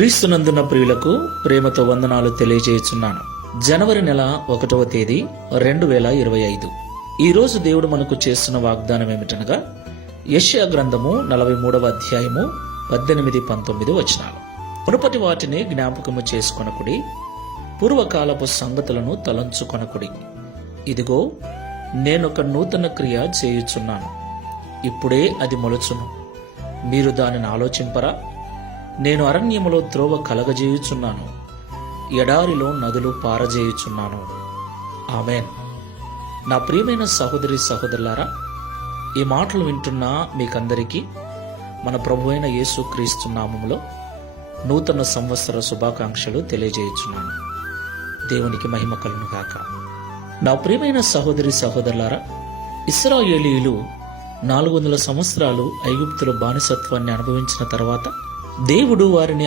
క్రీస్తునందున ప్రియులకు ప్రేమతో వందనాలు తెలియజేయుచున్నాను. జనవరి నెల 1వ తేదీ 2025. ఈ రోజు దేవుడు మనకు చేస్తున్న వాగ్దానం ఏమిటనగా యెషయా గ్రంథము 43వ అధ్యాయము 18-19 వచనాలు. మునుపటి వాటిని జ్ఞాపకము చేసుకొనకుడి, పూర్వకాలపు సంగతులను తలంచుకొనకుడి. ఇదిగో నేనొక నూతన క్రియ చేయుచున్నాను, ఇప్పుడే అది మొలుచును, మీరు దానిని ఆలోచింపరా? నేను అరణ్యములో త్రోవ కలగజేయుచున్నాను, ఎడారిలో నదులు పారజేయుచున్నాను. ఆమేన్. నా ప్రియమైన సహోదరి సహోదరులారా, ఈ మాటలు వింటున్న మీకందరికీ మన ప్రభువైన యేసు క్రీస్తు నామములో నూతన సంవత్సర శుభాకాంక్షలు తెలియజేయుచున్నాను. దేవునికి మహిమ కలుగును గాక. నా ప్రియమైన సహోదరి సహోదరులారా, ఇశ్రాయేలీయులు 400 సంవత్సరాలు ఐగుప్తులో బానిసత్వాన్ని అనుభవించిన తర్వాత దేవుడు వారిని